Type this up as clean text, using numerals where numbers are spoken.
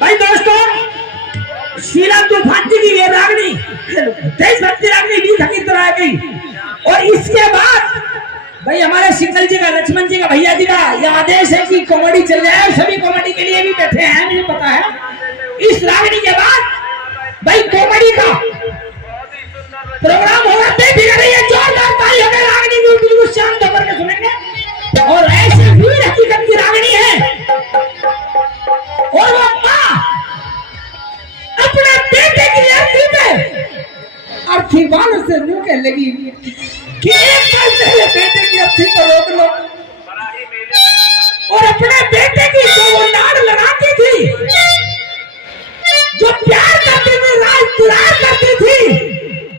भाई दोस्तों, शीला तूफान जी की ये रागनी देशभक्ति रागनी भी थकी तरह आ गई। और इसके बाद भाई हमारे सिंगल जी का, लक्ष्मण जी का, भैया जी का यह आदेश है कि कॉमेडी चल जाए। सभी कॉमेडी के लिए भी बैठे हैं, मुझे पता है। इस रागनी के बाद भाई कॉमेडी का प्रोग्राम होगा। देखिए रहिए, जोरदार ताली होकर रागनी को बिल्कुल शांत होकर के सुनेंगे। और ऐसी वीर हकीकत की रागनी है, और वो माँ अपने बेटे की अर्थी पे अर्थी बाल से मुंह कह लगी कि एक साल पहले बेटे की अर्थी को रोक लो। और अपने बेटे की जो वो लाड़ लगाती थी, जो प्यार करती थी, राज दुलार करती